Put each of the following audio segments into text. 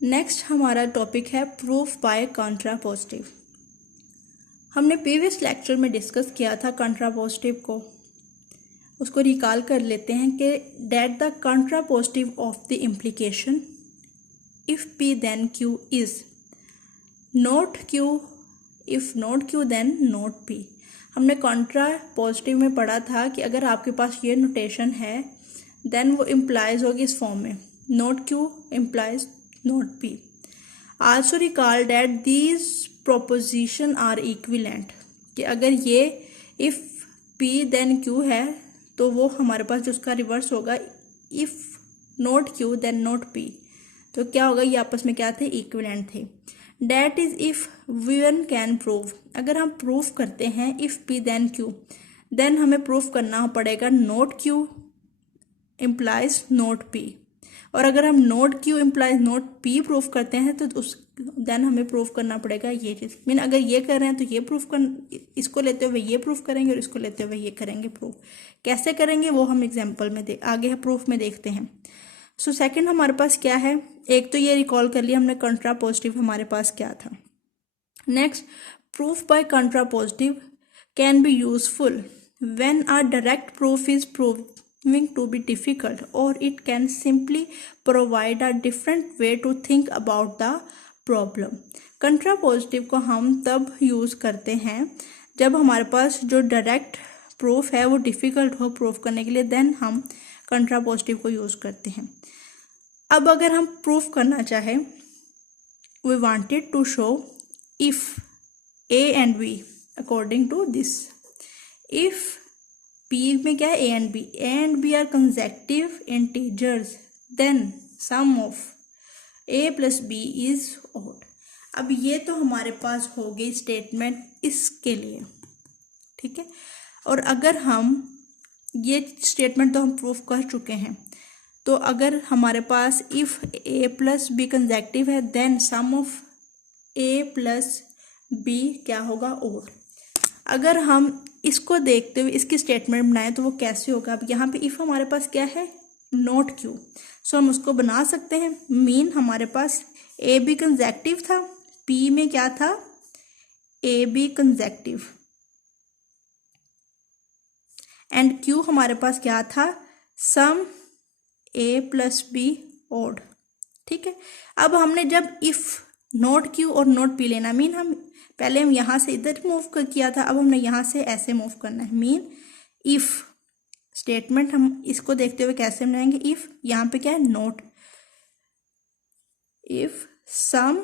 Next हमारा topic है proof by कंट्रापोजिटिव। हमने प्रीवियस लेक्चर में डिस्कस किया था कंट्रापोजिटिव को, उसको रिकॉल कर लेते हैं कि that the contrapositive of the implication if P then Q is not Q, if not Q then not P। हमने कंट्रापोजिटिव में पढ़ा था कि अगर आपके पास ये नोटेशन है देन वो इम्प्लाइज होगी इस फॉर्म में, not Q implies not P। Also recall that these proposition are equivalent, कि अगर ये इफ P then Q है तो वो हमारे पास जो उसका रिवर्स होगा if not Q then not P, तो क्या होगा, ये आपस में क्या थे, इक्विवेलेंट थे। That is if one can prove, अगर हम प्रूफ करते हैं if P then Q, then हमें प्रूफ करना पड़ेगा not Q implies not P, और अगर हम not Q implies not P proof करते हैं तो उस देन हमें प्रूफ करना पड़ेगा ये चीज़। मीन अगर ये कर रहे हैं तो ये प्रूफ कर, इसको लेते हुए ये प्रूफ करेंगे और इसको लेते हुए ये करेंगे प्रूफ। कैसे करेंगे वो हम एग्जाम्पल में आगे प्रूफ में देखते हैं। सो सेकंड हमारे पास क्या है, एक तो ये रिकॉल कर लिया हमने कंट्रापोजिटिव हमारे पास क्या था। Next, proof by contrapositive can be useful when a direct proof is proving to be difficult, or it can simply provide a different way to think about the problem। कंट्रापोजिटिव को हम तब यूज़ करते हैं जब हमारे पास जो डायरेक्ट प्रूफ है वो डिफ़िकल्ट हो प्रूफ करने के लिए, देन हम कंट्रापोजिटिव को यूज़ करते हैं। अब अगर हम प्रूफ करना चाहें, we wanted to show if A and B according to this, if P में क्या है, A and B are consecutive integers, then sum of A plus B is odd. अब ये तो हमारे पास हो गई स्टेटमेंट इसके लिए, ठीक है। और अगर हम ये स्टेटमेंट तो हम प्रूफ कर चुके हैं, तो अगर हमारे पास if A plus B consecutive है then sum of A plus B क्या होगा, ऑड। अगर हम इसको देखते हुए इसकी स्टेटमेंट बनाएं तो वो कैसे होगा। अब यहाँ पे इफ हमारे पास क्या है, नॉट Q, सो हम उसको बना सकते हैं। मीन हमारे पास A B कंसेक्टिव था, P में क्या था, A B consecutive, and Q हमारे पास क्या था, सम A प्लस B ऑड, ठीक है। अब हमने जब इफ नॉट Q और नॉट P लेना, मीन हम पहले हम यहाँ से इधर मूव किया था, अब हमने यहाँ से ऐसे मूव करना है। मीन इफ स्टेटमेंट हम इसको देखते हुए कैसे बनाएंगे, इफ यहाँ पे क्या है, not, if sum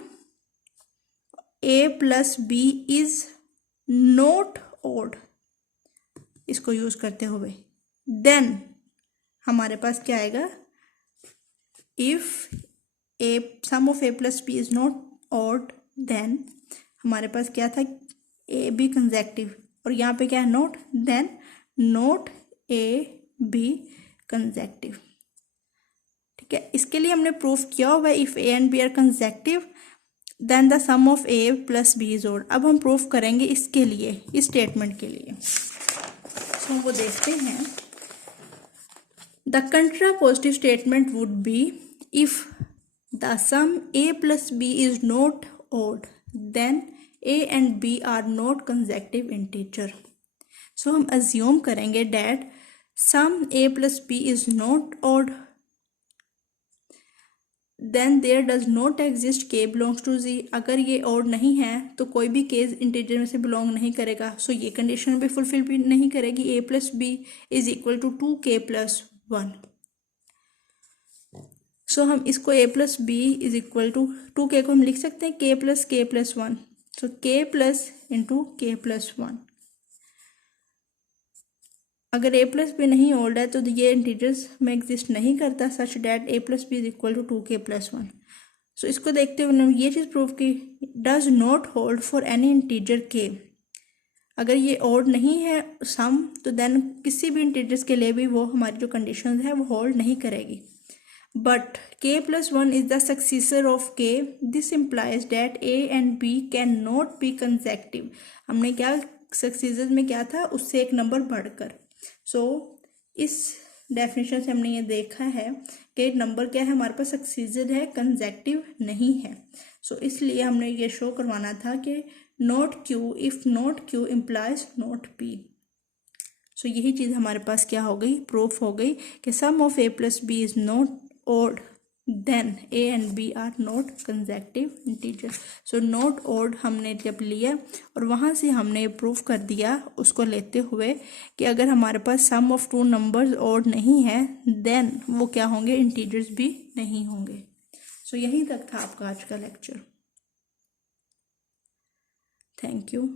A plus B is not odd, इसको यूज करते हुए देन हमारे पास क्या आएगा, if A sum of A plus B is not odd, then हमारे पास क्या था, A B कंसेक्टिव, और यहाँ पे क्या है, not, then not A B consecutive, ठीक है। इसके लिए हमने प्रूफ किया हुआ है if A and B are consecutive then the sum of A plus B is odd. अब हम प्रूफ करेंगे इसके लिए, इस स्टेटमेंट के लिए। तो वो देखते हैं, the contrapositive statement would be if the sum A plus B is not odd then A and B are not consecutive integer। So हम assume करेंगे that sum A plus B is not odd, then there does not exist K belongs to Z। अगर ये odd नहीं है तो कोई भी K integer में से belong नहीं करेगा, so ये condition भी fulfill भी नहीं करेगी। A plus B is equal to 2K plus 1। सो हम इसको A plus B is equal to 2K को हम लिख सकते हैं K plus 1, so K plus into K plus 1। अगर A प्लस B नहीं ओल्ड है तो ये इंटीजर्स में एग्जिस्ट नहीं करता, such that A plus B is equal to 2K plus 1। So इसको देखते हुए हमने ये चीज़ प्रूव की, does not hold for any integer K। अगर ये ओल्ड नहीं है सम, तो देन किसी भी इंटीजर्स के लिए भी वो हमारी जो कंडीशन है वो होल्ड नहीं करेगी। But K plus 1 is the successor of K, this implies that A and B cannot be consecutive। हमने क्या सक्सेसर में क्या था, उससे एक नंबर बढ़कर। सो इस डेफिनेशन से हमने ये देखा है कि नंबर क्या है हमारे पास, सक्सीसिव है, कंसेक्टिव नहीं है। सो इसलिए हमने ये शो करवाना था कि not Q, if not Q implies not P. So यही चीज़ हमारे पास क्या हो गई, प्रूफ हो गई कि sum of a plus B is not odd, then a and b are not consecutive integer. So not odd हमने जब लिया और वहाँ से हमने प्रूफ कर दिया उसको लेते हुए कि अगर हमारे पास सम ऑफ टू नंबर्स ओड नहीं है देन वो क्या होंगे, इंटीजर्स भी नहीं होंगे। सो यहीं तक था आपका आज का लेक्चर। Thank you.